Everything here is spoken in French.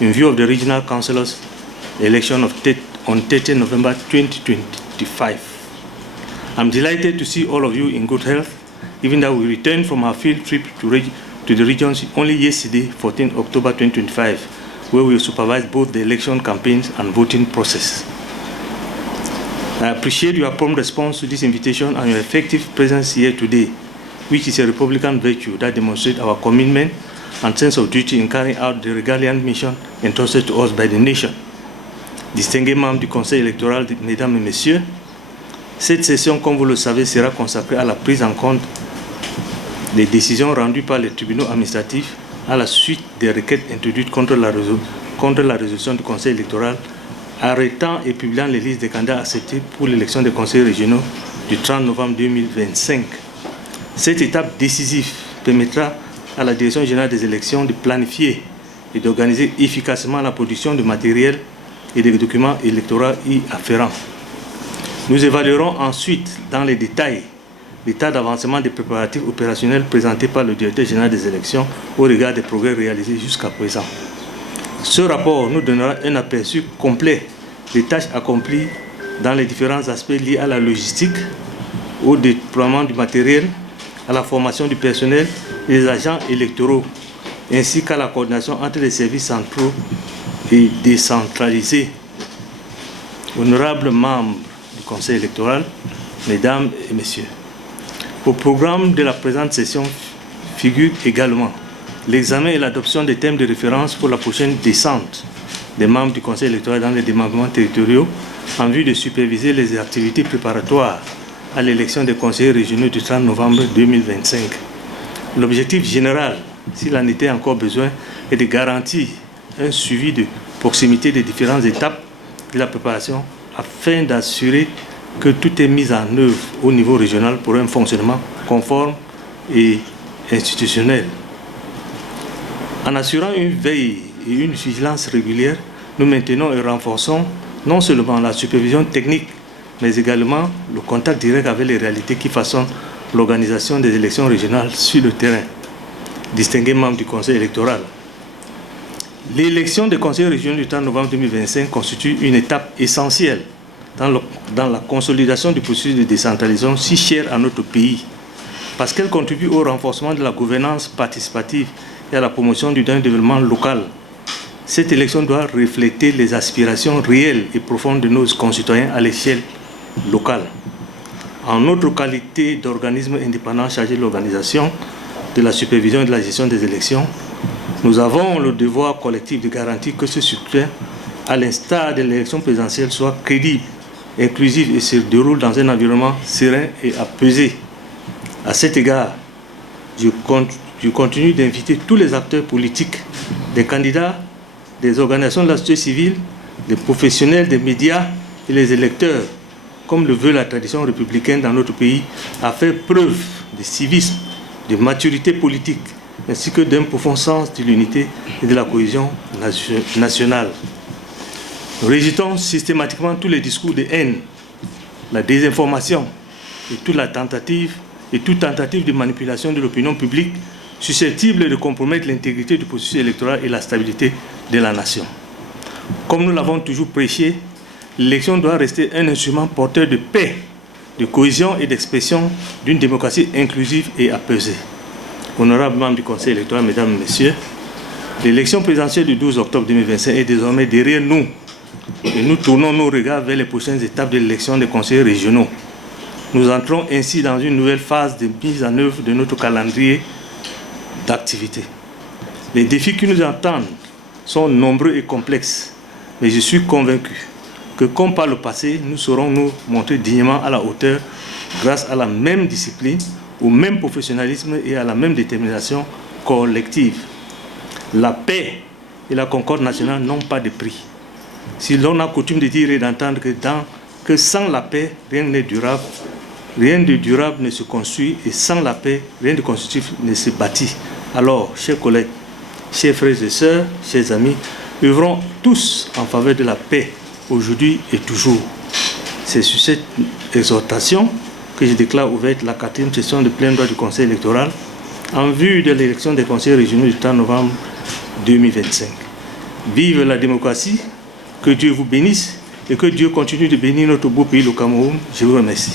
in view of the regional councillors election on 30 November 2025. I'm delighted to see all of you in good health, even though we returned from our field trip to the regions only yesterday, 14 October 2025, where we supervised both the election campaigns and voting process. I appreciate your prompt response to this invitation and your effective presence here today, which is a Republican virtue that demonstrates our commitment and sense of duty in carrying out the regalian mission entrusted to us by the nation. Distingués membres du Conseil électoral, mesdames et messieurs, cette session, comme vous le savez, sera consacrée à la prise en compte des décisions rendues par les tribunaux administratifs à la suite des requêtes introduites contre la résolution du Conseil électoral arrêtant et publiant les listes des candidats acceptés pour l'élection des conseils régionaux du 30 novembre 2025. Cette étape décisive permettra à la Direction générale des élections de planifier et d'organiser efficacement la production de matériel et des documents électoraux y afférents. Nous évaluerons ensuite dans les détails l'état d'avancement des préparatifs opérationnels présentés par le directeur général des élections au regard des progrès réalisés jusqu'à présent. Ce rapport nous donnera un aperçu complet des tâches accomplies dans les différents aspects liés à la logistique, au déploiement du matériel, à la formation du personnel et des agents électoraux, ainsi qu'à la coordination entre les services centraux et décentralisés. Honorables membres du Conseil électoral, mesdames et messieurs, au programme de la présente session figure également l'examen et l'adoption des thèmes de référence pour la prochaine descente des membres du Conseil électoral dans les démembrements territoriaux en vue de superviser les activités préparatoires à l'élection des conseillers régionaux du 30 novembre 2025. L'objectif général, s'il en était encore besoin, est de garantir un suivi de proximité des différentes étapes de la préparation afin d'assurer que tout est mis en œuvre au niveau régional pour un fonctionnement conforme et institutionnel. En assurant une veille et une vigilance régulière, nous maintenons et renforçons non seulement la supervision technique, mais également le contact direct avec les réalités qui façonnent l'organisation des élections régionales sur le terrain. Distingués membres du Conseil électoral, l'élection des conseillers régionaux du 30 novembre 2025 constitue une étape essentielle dans la consolidation du processus de décentralisation si cher à notre pays, parce qu'elle contribue au renforcement de la gouvernance participative et à la promotion du développement local. Cette élection doit refléter les aspirations réelles et profondes de nos concitoyens à l'échelle locale. En notre qualité d'organisme indépendant chargé de l'organisation, de la supervision et de la gestion des élections, nous avons le devoir collectif de garantir que ce scrutin, à l'instar de l'élection présidentielle, soit crédible, inclusif et se déroule dans un environnement serein et apaisé. À cet égard, je continue d'inviter tous les acteurs politiques, des candidats, des organisations de la société civile, des professionnels des médias et les électeurs, comme le veut la tradition républicaine dans notre pays, à faire preuve de civisme, de maturité politique, ainsi que d'un profond sens de l'unité et de la cohésion nationale. Nous rejetons systématiquement tous les discours de haine, la désinformation et toute tentative de manipulation de l'opinion publique susceptible de compromettre l'intégrité du processus électoral et la stabilité de la nation. Comme nous l'avons toujours prêché, l'élection doit rester un instrument porteur de paix, de cohésion et d'expression d'une démocratie inclusive et apaisée. Honorables membres du Conseil électoral, mesdames et messieurs, l'élection présidentielle du 12 octobre 2025 est désormais derrière nous et nous tournons nos regards vers les prochaines étapes de l'élection des conseillers régionaux. Nous entrons ainsi dans une nouvelle phase de mise en œuvre de notre calendrier d'activité. Les défis qui nous attendent sont nombreux et complexes, mais je suis convaincu que, comme par le passé, nous saurons nous montrer dignement à la hauteur grâce à la même discipline, au même professionnalisme et à la même détermination collective. La paix et la concorde nationale n'ont pas de prix. Si l'on a coutume de dire et d'entendre que sans la paix, rien n'est durable, rien de durable ne se construit et sans la paix, rien de constructif ne se bâtit. Alors, chers collègues, chers frères et sœurs, chers amis, œuvrons tous en faveur de la paix, aujourd'hui et toujours. C'est sur cette exhortation que je déclare ouverte la 4e session de plein droit du Conseil électoral en vue de l'élection des conseillers régionaux du 30 novembre 2025. Vive la démocratie, que Dieu vous bénisse et que Dieu continue de bénir notre beau pays, le Cameroun. Je vous remercie.